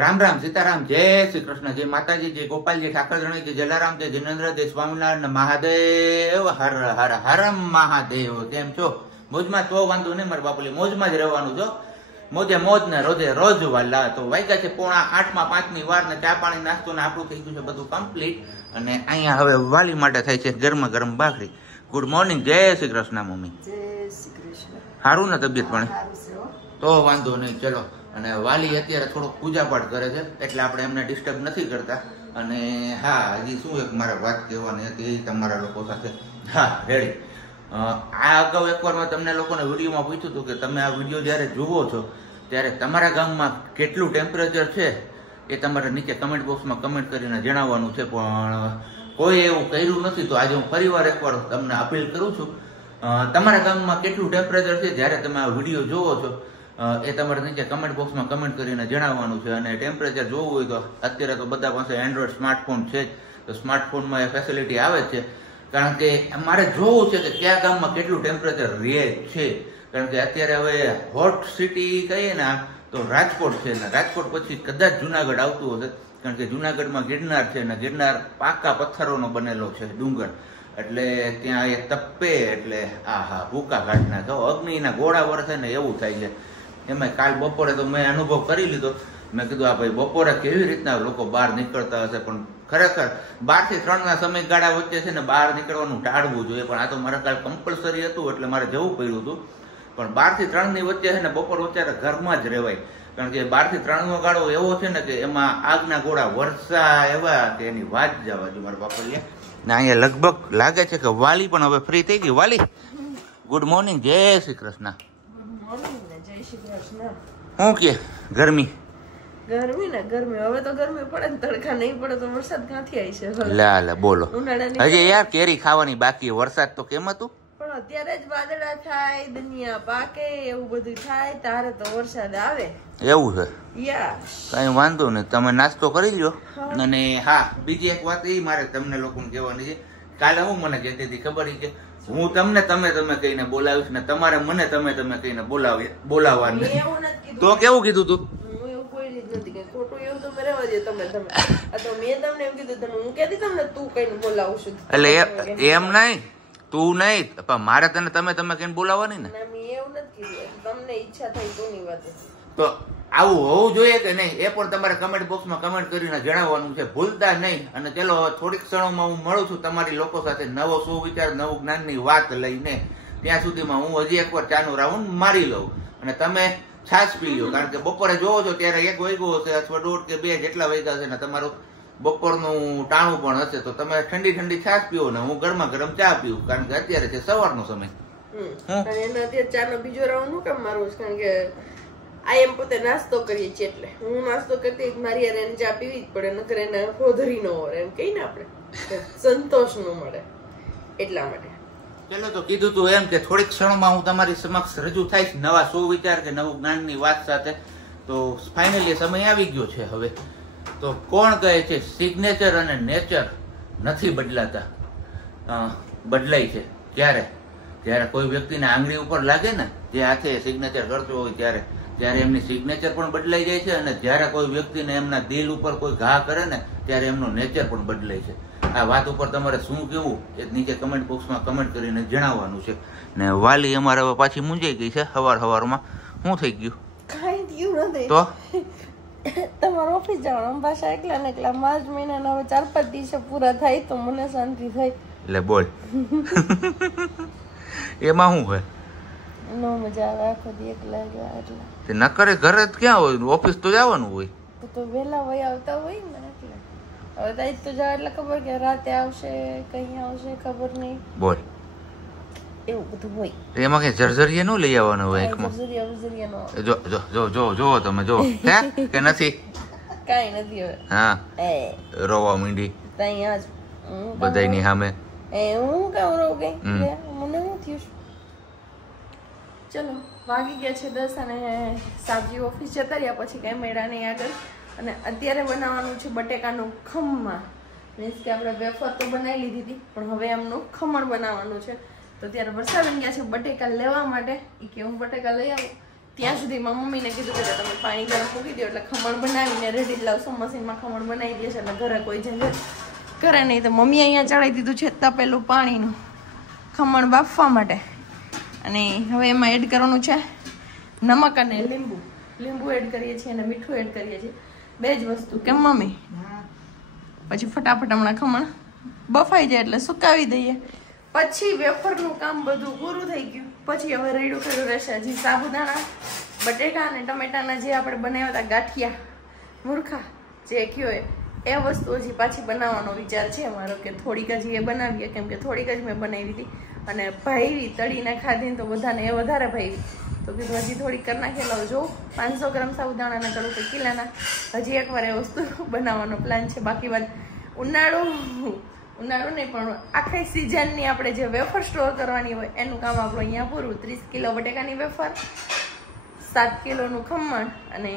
રામ રામ સીતારામ, જય શ્રી કૃષ્ણ, જય માતાજી, જય ગોપાલજી, ઠાકરધણી, જય જલારામ, જય જિનેન્દ્ર, જય સ્વામિનારાયણ, મહાદેવ હર હર હર મહાદેવ. કેમ છો? મોજમાં? તો વાંધો નહીં મારા બાપુલી, મોજમાં જ રહેવાનું છો. મોજે મોજ ને રોજે રોજ વાલા. તો વાગ્યા છે 7:45, 5ની વાર ને ચા પાણી નાસ્તો ને આપણું થઈ ગયું છે બધું કમ્પ્લીટ. અને અહીંયા હવે વાલી માટે થાય છે ગરમા ગરમ ભાખરી. ગુડ મોર્નિંગ, જય શ્રી કૃષ્ણ મમ્મી. જય શ્રી કૃષ્ણ. સારું ને તબિયત પણ? તો વાંધો નહીં, ચલો. અને વાલી અત્યારે થોડોક પૂજા પાઠ કરે છે એટલે આપણે એમને ડિસ્ટર્બ નથી કરતા. અને હા, હજી શું એક મારે વાત કહેવાની હતી તમારા લોકો સાથે. હા, રેડી. આ અગાઉ એકવાર મેં તમને લોકોને વિડીયોમાં પૂછ્યું હતું કે તમે આ વિડીયો જ્યારે જુઓ છો ત્યારે તમારા ગામમાં કેટલું ટેમ્પરેચર છે એ તમારે નીચે કમેન્ટ બોક્સમાં કમેન્ટ કરીને જણાવવાનું છે. પણ કોઈ એવું કર્યું નથી, તો આજે હું ફરીવાર એકવાર તમને અપીલ કરું છું. તમારા ગામમાં કેટલું ટેમ્પરેચર છે જ્યારે તમે આ વિડીયો જુઓ છો એ તમારે નીચે કમેન્ટ બોક્સમાં કમેન્ટ કરીને જણાવવાનું છે. અને ટેમ્પરેચર જોવું હોય તો અત્યારે તો બધા પાસે એન્ડ્રોઈડ સ્માર્ટફોન છે જ, તો સ્માર્ટફોનમાં એ ફેસિલિટી આવે છે. કારણ કે મારે જોવું છે કે કયા ગામમાં કેટલું ટેમ્પરેચર રહે છે. કારણ કે અત્યારે હવે હોટ સિટી કહીએ ને તો રાજકોટ છે, ને રાજકોટ પછી કદાચ જુનાગઢ આવતું હશે. કારણ કે જુનાગઢમાં ગિરનાર છે ને ગિરનાર પાકા પથ્થરોનો બનેલો છે ડુંગર, એટલે ત્યાં એ તપે એટલે આહા ભૂકા કાઢ નાખે, અગ્નિના ગોળા વરસે ને એવું થાય છે. એમાં કાલ બપોરે તો મેં અનુભવ કરી લીધો. મેં કીધું આ ભાઈ બપોરે કેવી રીતના લોકો બહાર નીકળતા હશે, પણ ખરેખર 12 થી 3ના સમયગાળા વચ્ચે છે ને બહાર નીકળવાનું ટાળવું જોઈએ. પણ આ તો મારે કાલ કમ્પલસરી હતું એટલે મારે જવું પડ્યું હતું. પણ 12 થી 3ની વચ્ચે છે ને બપોર વચ્ચે ઘરમાં જ રહેવાય. કારણ કે 12 થી 3નો ગાળો એવો છે ને કે એમાં આગના ગોળા વરસા એવા કે એની વાત જવા જો મારા બાપા. ને અહીંયા લગભગ લાગે છે કે વાલી પણ હવે ફ્રી થઈ ગઈ. વાલી, ગુડ મોર્નિંગ, જય શ્રી કૃષ્ણ. શું કે ગરમી ને ગરમી હવે તો ગરમી પડે ને તડકા નહીં પડે તો વરસાદ ક્યાંથી આવી છે? લા બોલો, હજી યાર કેરી ખાવાની બાકી. વરસાદ તો કેમ હતું? પણ અત્યારે જ વાદળા થાય, દુનિયા પાકે, એવું બધું થાય તારે તો વરસાદ આવે. એવું છે? યસ. કઈ વાંધો નહીં, તમે નાસ્તો કરી લ્યો. અને હા, બીજી એક વાત એ મારે તમને લોકોને કહેવાની છે. કાલે હું મને કહેતી હતી ખબર છે, હું તમને તમે કહીને બોલાવીશ ને તમારે મને તમે કહીને બોલાવવાની. તો કેવું કીધું તું? હું એવું કોઈ રીત નથી કે ખોટું એવું તો મેં રહેવા દે તમે આ તો મેં તમને એમ કીધું તમે હું કહેતી તમને તું કહીને બોલાવું છું. એટલે એમ નહીં, તું નહીં પણ મારે તને તમે કહીને બોલાવવાની ને. મેં એવું નથી કીધું, તમને ઈચ્છા થઈ કોની વાત. તો આવું હોવું જોઈએ કે નહીં એ પણ તમારે કમેન્ટ બોક્સમાં કમેન્ટ કરીને જણાવવાનું છે, ભૂલતા નહીં. અને ચલો થોડીક ક્ષણોમાં હું મળું છું તમારી લોકો સાથે નવો સુવિચાર નવું જ્ઞાનની વાત લઈને. ત્યાં સુધીમાં હું હજી એકવાર ચાનું રાઉન્ડ મારી લઉં અને તમે છાશ પી લો. કારણ કે બપોરે જોવો છો ત્યારે 1 વાગ્યો હશે અથવા 1:30 કે 2 જેટલા વાગ્યા હશે ને તમારું બપોરનું ટાણું પણ હશે. તો તમે ઠંડી ઠંડી છાશ પીવો ને હું ગરમા ગરમ ચા પીવું. કારણ કે અત્યારે છે સવારનો સમય. અત્યારે ચાનો બીજો રાઉન્ડ હું કેમ મારું? કારણ કે આ એમ પોતે નાસ્તો કરીએ છીએ એટલે હું નાસ્તો કરતી મારી યાર એને ચા પીવી જ પડે, નકર એને ખોધરી નો હોય એમ કહીને આપણે સંતોષ નો મળે એટલા માટે. ચલો તો કીધું તું એમ કે થોડીક ક્ષણોમાં હું તમારી સમક્ષ રજૂ થઈશ નવા સુવિચાર કે નવું જ્ઞાનની વાત સાથે. તો ફાઇનલી સમય આવી ગયો છે હવે. તો કોણ કહે છે સિગ્નેચર અને નેચર નથી બદલાતા, બદલાય છે જ્યારે કોઈ વ્યક્તિને આંગળી ઉપર લાગે ને જે હાથે સિગ્નેચર કરતો હોય ત્યારે એમની સિગ્નેચર પણ બદલાઈ જાય છે. અને જ્યારે કોઈ વ્યક્તિને એમના દિલ ઉપર કોઈ ઘા કરે ને ત્યારે એમનું નેચર પણ બદલાય છે. આ વાત ઉપર તમારે શું કેવું એ નીચે કમેન્ટ બોક્સમાં કમેન્ટ કરીને જણાવવાનું છે. ને વાલી અમારે હવે પાછી મૂંઝાઈ ગઈ છે સવારમાં. શું થઈ ગયું? કઈ થયું નથી. તો તમારે ઓફિસ જવાનું પાછા એકલા ને એકલા માર્ચ મહિનાના હવે 4-5 દિવસે પૂરા થાય તો મને શાંતિ થઈ. એટલે બોલ એમાં શું હોય? નો મજા આવે આખો દી એકલા એટલે. તે ન કરે ઘરે જ ક્યાં હોય? ઓફિસ તો જવાનું હોય. તો વહેલા વહી આવતા હોય ને એટલે હવે તાઈ તો જાવ એટલે ખબર કે રાતે આવશે કઈ આવશે ખબર નહીં. બોલ એવું બધું હોય. એમાં કઈ જર્જરીએ નો લઈ આવવાનું હોય આંખમાં? જો તમે જો હે કે નથી? કઈ નથી હવે. હા રોવા માંડી તઈ આજ બધાયની સામે. હું કામ રો ગઈ મને શું થયું? ચલો વાગી ગયા છે 10 અને સાબજી ઓફિસ જતા રહ્યા પછી કઈ મેળા નહીં આગળ. અને અત્યારે બનાવવાનું છે બટેકાનું ખમણ. મીન્સ કે આપણે વેફર તો બનાવી લીધી હતી પણ હવે એમનું ખમણ બનાવવાનું છે. તો ત્યારે વરસાદ ગયા છે બટેકા લેવા માટે. એ કે હું બટેકા લઈ આવું ત્યાં સુધીમાં મમ્મીને કીધું કે તમે પાણી ગરમ મૂકી દો એટલે ખમણ બનાવીને રેડી જ લાવશો. મશીનમાં ખમણ બનાવી દે છે એટલે ઘરે કોઈ ઝંઝટ કરે નહીં. તો મમ્મીએ અહીંયા ચડાવી દીધું છે તપેલું પાણીનું ખમણ બાફવા માટે. અને હવે એમાં એડ કરવાનું છે નમક અને લીંબુ. લીંબુ એડ કરીએ છીએ અને મીઠું એડ કરીએ છીએ, 2 જ વસ્તુ. કેમ મમ્મી? પછી ફટાફટ હમણાં ખમણ બફાઈ જાય એટલે સુકાવી દઈએ. પછી વેફરનું કામ બધું પૂરું થઈ ગયું. પછી હવે રેડું કર્યું રહેશે હજી સાબુદાણા, બટેકા અને ટમેટાના જે આપણે બનાવ્યા હતા ગાંઠિયા મૂર્ખા જે કયો એ વસ્તુ હજી પાછી બનાવવાનો વિચાર છે મારો કે થોડીક હજી એ બનાવીએ. કેમ કે થોડીક જ મેં બનાવી હતી અને ભાઈ તળીને ખાધી તો બધાને એ વધારે ભાઈ. તો કીધું હજી થોડીક કરી નાખી લઉં. જો 500 ગ્રામ સાબુદાણાના કરું કે કિલાના હજી એકવાર એ વસ્તુ બનાવવાનો પ્લાન છે. બાકી વાત ઉનાળું નહીં પણ આખી સિઝનની આપણે જે વેફર સ્ટોર કરવાની હોય એનું કામ આપણું અહીંયા પૂરું. 30 કિલો બટેકાની વેફર, 7 કિલોનું ખમણ અને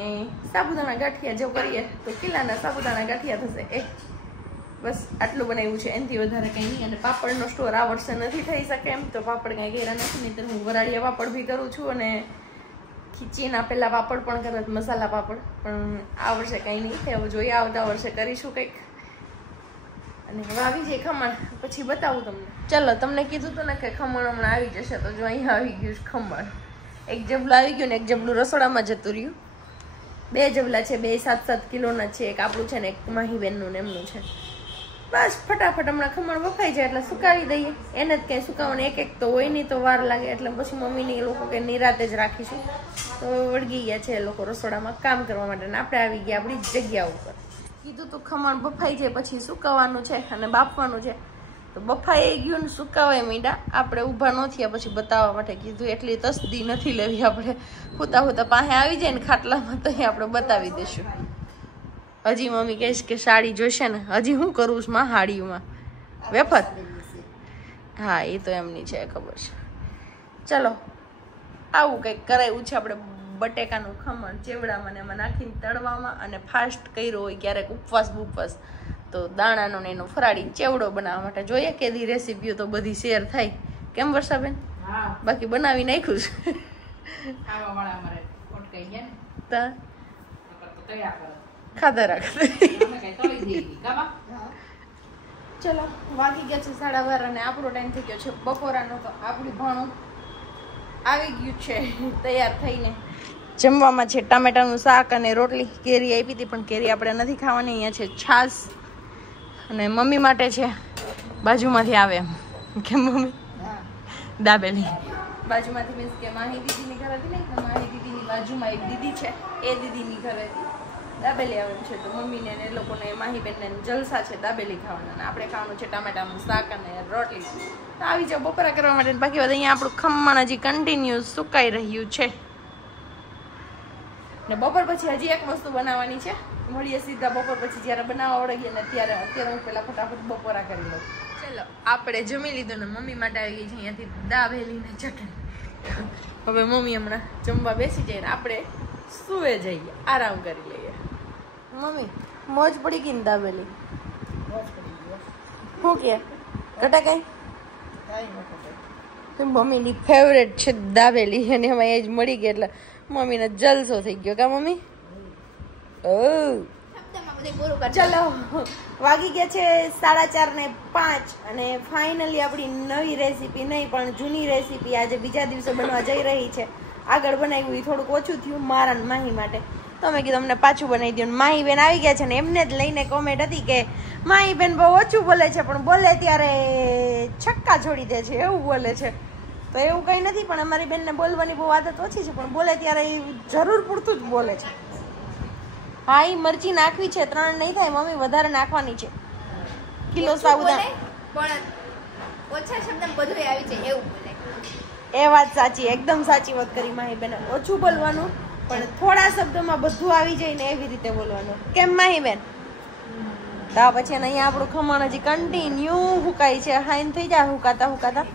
સાબુદાણા ગાંઠિયા જો કરીએ તો કિલાના સાબુદાણા ગાંઠિયા થશે. બસ આટલું બનાવ્યું છે, એનાથી વધારે કંઈ નહીં. અને પાપડનો સ્ટોર આ વર્ષે નથી થઈ શકે એમ તો પાપડ કાંઈ કર્યા નથી. નહીં તો હું વરાળિયા પાપડ બી કરું છું અને ખીચીના પહેલાં પાપડ પણ કરત, મસાલા પાપડ. પણ આ વર્ષે કંઈ નહીં થયું, જોઈએ આવતા વર્ષે કરીશું કંઈક. અને હવે આવી જાય ખમણ, પછી બતાવું તમને. ચલો, તમને કીધું હતું ને કે ખમણ હમણાં આવી જશે, તો જો અહીંયા આવી ગયું છે ખમણ. એક જબલું આવી ગયું ને એક જબલું રસોડામાં જતું રહ્યું. 2 જબલા છે, 2 7-7 કિલોના છે. એક આપણું છે ને એક માહીબેનનું ને એમનું છે. બસ ફટાફટ હમણાં ખમણ બફાઈ જાય એટલે સુકાવી દઈએ. એને જ કંઈ સુકાવવાનું એક તો હોય નહીં તો વાર લાગે. એટલે પછી મમ્મીને એ લોકો કે નિરાતે જ રાખીશું. તો વળગી ગયા છે એ લોકો રસોડામાં કામ કરવા માટે ને આપણે આવી ગયા આપણી જગ્યા ઉપર. કીધું તો ખમણ બફાઈ જાય પછી સુકાવવાનું છે અને બાફવાનું છે. તો બફાઈ ગયું ને સુકાવાય મીંડા. આપણે ઊભા ન થયા પછી બતાવવા માટે કીધું. એટલી તસદી નથી લેવી આપણે. હુતા પાસે આવી જાય ને ખાટલામાં તો આપણે બતાવી દઈશું. હજી મમ્મી કહીશ કે સાડી જોઈશે ને. હજી હું કરું છું માં હાડીઓમાં વેફર. હા એ તો એમની છે ખબર છે. ચલો આવું કંઈક કરાવ્યું છે આપણે. બટેકાનું ખમણ ચેવડામાં એમાં નાખીને તળવામાં અને ફાસ્ટ કર્યો હોય ક્યારેક ઉપવાસ તો દાણાનો ને એનો ફરાળી ચેવડો બનાવવા માટે જોઈએ કેદી રેસીપીઓ તો બધી શેર થાય. કેમ વર્ષાબેન? બાકી બનાવી નાખ્યું છે ખાધા રાખે. ચલો વાગી ગયા છે 12:30 અને આપણો ટાઈમ થઈ ગયો છે બપોરાનો. તો આપણું ભાણું આવી ગયું છે તૈયાર થઈને. જમવામાં છે ટામેટાનું શાક અને રોટલી. કેરી આપી હતી પણ કેરી આપણે નથી ખાવાની. અહીંયા છે છાશ અને મમ્મી માટે છે બાજુમાંથી આવે એમ કે મમ્મી દાબેલી બાજુમાંથી મીન્સ કે માહી દીદીની ઘરે હતી ને તો માહી દીદીની બાજુમાં એક દીદી છે એ દીદીની ઘરેથી દાબેલી આવે છે. તો મમ્મીને એ લોકોને માહીબેનને જલસા છે દાબેલી ખાવાના. અને આપણે ખાવાનું છે ટામેટાનું શાક અને રોટલી. તો આવી જાવ બપોરા કરવા માટે. બાકી બધા અહીંયા આપણું ખમણ હજી કન્ટિન્યુ સુકાઈ રહ્યું છે. ને બપોર પછી હજી એક વસ્તુ બનાવવાની છે. મળીએ સીધા બપોર પછી જ્યારે બનાવવા વળગીએ ને અત્યારે હું પેલા ફટાફટ બપોરા કરી લઉં. ચલો આપણે જમી લીધું ને મમ્મી માટે આવી ગઈ છે અહીંયાથી દાબેલી ને ચટણી. હવે મમ્મી હમણાં જમવા બેસી જાય ને આપણે સુવે જઈએ, આરામ કરી લઈએ. મમ્મી મોજ પડી ગઈ ને દાબેલી? શું કે ઘટા કઈ મમ્મીની ફેવરેટ છે દાબેલી અને એમાં એ જ મળી ગઈ એટલે મમ્મીને જલસો થઈ ગયો. કા મમ્મી? ચલો વાગી ગયા છે 4:30 ને 5 અને ફાઇનલી આપણી નવી રેસીપી નહીં પણ જૂની રેસીપી આજે બીજા દિવસે બનવા જઈ રહી છે. આગળ બનાવ્યું એ થોડુંક ઓછું થયું મારા માહી માટે. તો મેં કીધું અમને પાછું બનાવી દઉં. માહી બેન આવી ગયા છે ને એમને જ લઈને કોમેન્ટ હતી કે માહી બેન બહુ ઓછું બોલે છે પણ બોલે ત્યારે છક્કા છોડી દે છે એવું બોલે છે. તો એવું કંઈ નથી પણ અમારી બેનને બોલવાની બહુ આદત ઓછી છે પણ બોલે ત્યારે જરૂર પૂરતું જ બોલે છે. હા એ મરચી નાખવી છે 3 નહીં થાય મમ્મી વધારે નાખવાની છે. કિલો સાબુદાણા પણ ઓછા શબ્દમાં બધું આવી જાય એવું બોલે. એ વાત સાચી, એકદમ સાચી વાત કરી માહી બેન. ઓછું બોલવાનું પણ થોડા શબ્દોમાં બધું આવી જાય ને એવી રીતે બોલવાનું. કેમ માહી બેન? તો પછી અહીંયા આપણું ખમણ હજી કન્ટિન્યુ હુકાય છે. હાઈન થઈ જાય હુકાતા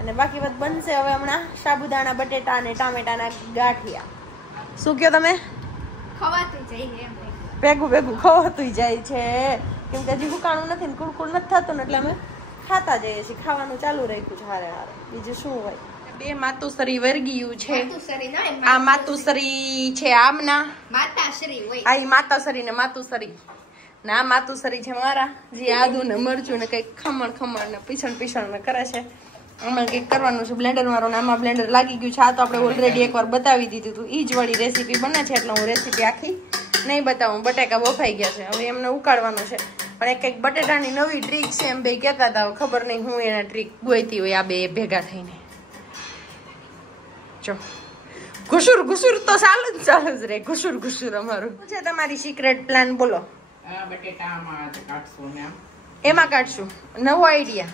અને બાકી વાત બનશે હવે હમણાં સાબુદાણા બટેટા અને ટામેટાના ગાંઠિયા. શું કહો તમે? ખવાતું જાય એમ ભેગું ખવાતું જાય છે કેમ કે હજી હુકાણું નથી ને કુડકુડ નથી થતું ને એટલે અમે ખાતા જઈએ છીએ. ખાવાનું ચાલુ રાખ્યું છે હારે બીજું શું હોય. બે માતુશ્રી વર્ગીયું છે. માતુશ્રી ના હોય, આ માતુશ્રી છે આમના. માતાશ્રી હોય. આ ઈ માતાશ્રી ને માતુશ્રી ને આ માતુશ્રી છે મારા, જે આદુ ને મરચું ને કઈક ખમણ ને પીસણ ને કરે છે. આમાં કંઈક કરવાનું છે બ્લેન્ડર મારો ને આમાં બ્લેન્ડર લાગી ગયું છે. આ તો આપણે ઓલરેડી એકવાર બતાવી દીધું હતું. ઈ જ વળી રેસીપી બને છે એટલે હું રેસીપી આખી નહીં બતાવું. બટેકા બફાઈ ગયા છે, હવે એમને ઉકાળવાનું છે. પણ એક કંઈક બટેટાની નવી ટ્રીક છે એમ બે કહેતા હતા, ખબર નહીં હું એને ટ્રીક ગોઈતી હોય આ બે ભેગા થઈને. જો ઘુસુર તો ચાલુ જ રે. ઘુસુર અમારું શું છે તમારી સિક્રેટ પ્લાન બોલો? એમાં કાઢશું નવો આઈડિયા.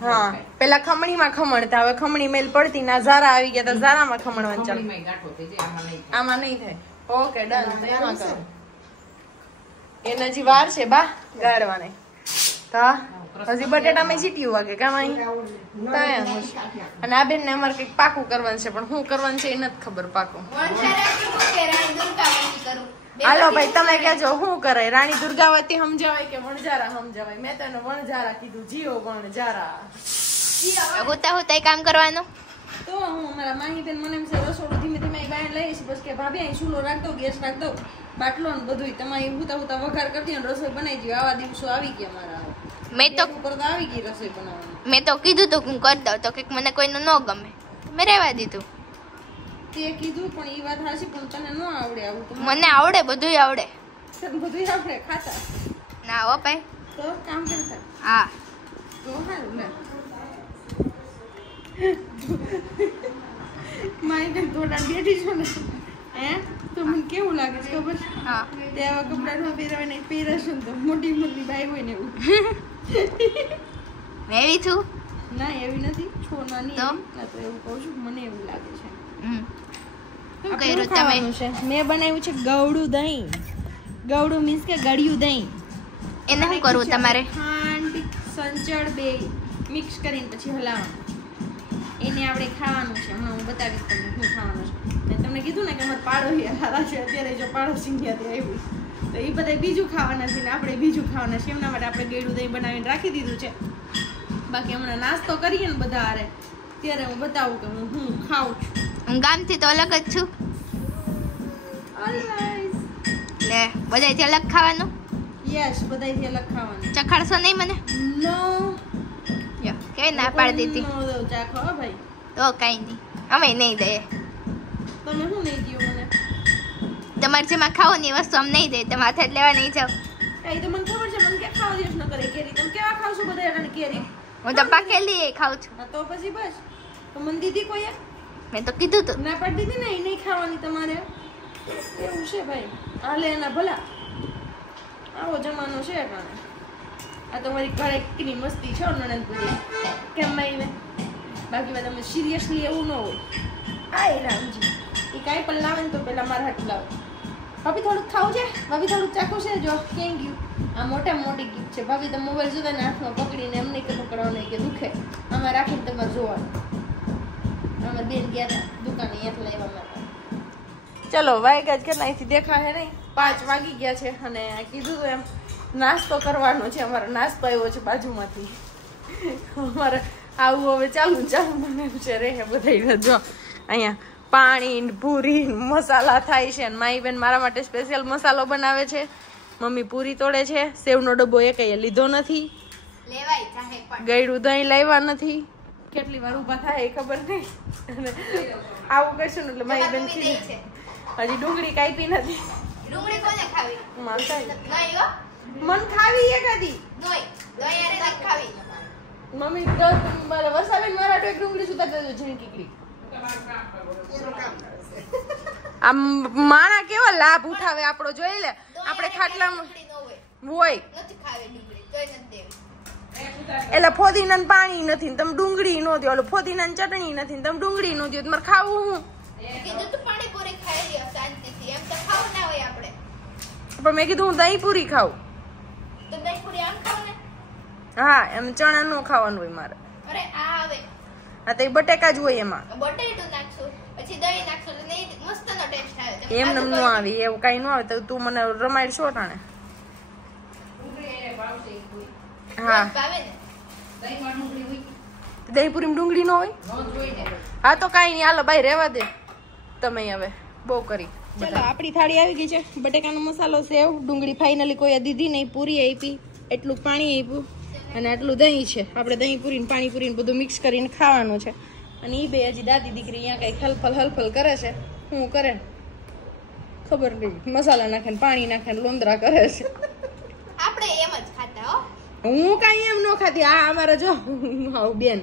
હા પેલા ખમણીમાં ખમણતા, હવે ખમણી મેલ પડતી ના ઝારા આવી ગયા તો ઝારામાં ખમણવાનું ચાલુ. આમાં નહીં થાય. Okay done. એમાં કરો. એને હજી વાર છે બા ગાળવાને. હા હજી બટેટામાં સીટીયું વાગે કામ અહીં. અને આ બેન ને અમારે કઈક પાકું કરવાનું છે, પણ શું કરવાનું છે એ નથી ખબર પાકું. હાલો ભાઈ તમે કેજો શું કરે? રાણી દુર્ગાવતી સમજાવાય કે વણઝારા સમજાવાય? મેં તો એને વણઝારા કીધું. જીઓ વણઝારા. હોતા કામ કરવાનું. તો હું મારા માહી બેન મને એમ છે રસોડું ધીમે ધીમે બહાર લઈશ. બસ કે ભાભી અહીં ચૂલો રાખ દો, ગેસ રાખ દો, બાટલો ને બધું તમારે હુતા વઘાર કરતી ને રસોઈ બનાવી દો. આવા દિવસો આવી ગયા મારા. મેં તો આવી ગઈ રસોઈ બનાવવાની. મેં તો કીધું તું હું કરી દઉં તો કે મને કોઈનું ન ગમે, મેં રહેવા દીધું. તે કીધું પણ એ વાત હાચી, પણ તને ન આવડે આવું. તો મને આવડે, બધું આવડે. તને બધું આવડે ખાતા? ના હો ભાઈ. તો કામ કરતા? હા. તો હારું ને. મારી બેન થોડા બેઠી છો ને હે તો મને કેવું લાગે છે ખબર? હા. તે આવા કપડા ન પહેરવાને પહેરશું ને તો મોટી બાઈ હોય ને એવું. મેં એવી છું? ના એવી નથી, છો નાની. તો તો એવું કહું છું, મને એવું લાગે છે. શું કર્યું તમે? મેં બનાવ્યું છે ગવડું દહીં. ગવડું મીન્સ કે ગળ્યું દહીં. એને શું કરવું તમારે? ખાંડ સંચળ બે મિક્સ કરીને પછી હલાવવાનું. એને આપણે ખાવાનું છે. હમણાં હું બતાવીશ તમને શું ખાવાનું છે. મેં તમને કીધું ને કે અમારે પાડોશી હારા છે. અત્યારે જો પાડોશી ત્યાંથી આવ્યું તો એ બધા બીજું ખાવાના છે ને આપણે બીજું ખાવાના છે. એમના માટે આપણે ગળ્યું દહીં બનાવીને રાખી દીધું છે. બાકી હમણાં નાસ્તો કરીએ ને બધા હારે ત્યારે હું બતાવું કે હું ખાઉં છું. હું ગામથી તો અલગ જ છું. લે બધાયથી અલગ ખાવાનું? યસ બધાયથી અલગ ખાવાનું. ચખાડશો નહીં મને? નો. યો કેવી ના પાડી દીધી. નો દઉં ચા ખાવા ભાઈ. તો કઈ નહીં, અમે નહીં દઈએ. તમે શું નહીં દો મને? તમારે જેમાં ખાવો ની વસ્તુ અમ નહીં દે. તમે હાથે જ લેવા નહીં જાવ. એ તો મને ખબર છે. મને કે ખાવા દિવસ ન કરે કેરી. તમે કેવા ખાવ છો બધા એને કેરી? હું તો પાકેલી ખાઉં છું. તો પછી બસ તો મને દીધી કોઈએ? મેં તો કીધું તું. ના પાડી દીધી ને, એ નહીં ખાવાની તમારે. એવું છે ભાઈ. હાલે એના ભલા. આવો જમાનો છે કાને. આ તમારી ઘરે કેટલી મસ્તી છે નણંદપુરી. કેમ ભાઈ? બાકી તમે સિરિયસલી એવું ન હોય. આ રામજી એ કાંઈ પણ લાવે ને તો પેલા મારા હાથ લાવે. ભાભી થોડુંક ખાવું છે? ભાભી થોડુંક ચાખું છે? જો કેમ ગયું? આ મોટામાં મોટી ગીફ્ટ છે. ભાભી તમે મોબાઈલ જોતા ને હાથમાં પકડીને એમ નહીં કે પકડવાનું કે દુખે. આમાં રાખીને તમારે જોવાનું. આમાં બેન ગયા હતા દુકાને યાદ લાવ્યા માટે. ચલો વાગ્યા જ કેટલા અહીંથી દેખાય નહીં. 5 વાગી ગયા છે અને કીધું તો એમ નાસ્તો કરવાનો છે. અમારો નાસ્તો આવ્યો છે બાજુમાંથી. અમારે આવું હવે ચાલુ મને છે રે બધા. જો અહીંયા પાણી પૂરી મસાલા થાય છે. મારી બેન મારા માટે સ્પેશિયલ મસાલો બનાવે છે. મમ્મી પૂરી તોડે છે. સેવનો ડબ્બો એ કઈ લીધો નથી. ગળ્યું દહીં લાવ્યા નથી. કેટલી વાર ઊભા થાય એ ખબર નહીં. આવું કશું ને એટલે મારી બેન હજી ડુંગળી કાપી નથી. ડુંગળી કોને ખાવી? મન ખાવી એ કદી ખાવી. મમ્મી મારા વસાવી મારા એક ડુંગળી સુતા દેજો ઝીણકીકડી. આમ માણા કેવા લાભ ઉઠાવે આપણો જોઈ લે. આપણે ખાટલામાં હોય એટલે ફોદીના પાણી નથી તમે ડુંગળી નો દો. એટલે ફોદીના ચટણી નથી તમે ડુંગળી નો દો. મારે ખાવું હું? પણ મેં કીધું હું દહીં પૂરી ખાવું. હા એમ ચણા નો ખાવાનું હોય મારે. હા તો બટેકા જ હોય એમાં. એમ ન આવે એવું કઈ ન આવે તો તું મને રમાડ છો ટાણે. હા દહીંપુરીમાં ડુંગળી ન હોય? હા તો કાંઈ નહીં, હાલો ભાઈ રહેવા દે તમે હવે બહુ કરી. ચાલો આપણી થાળી આવી ગઈ છે. બટેકાનો મસાલો, સેવ, ડુંગળી ફાઇનલી કોઈ દીધી નહીં, પૂરી આપી, એટલું પાણી આપ્યું અને આટલું દહીં છે. આપણે દહીં પૂરી પાણી પૂરી બધું મિક્સ કરીને ખાવાનું છે. અને એ બે હજી દાદી દીકરી અહીંયા કઈ હલફલ કરે છે. શું કરે ખબર નહીં, મસાલા નાખે ને પાણી નાખે ને લોંદરા કરે છે. આપણે એમ જ ખાતા હો. હું કાંઈ એમ ન ખાતી. આ અમારા જો બેન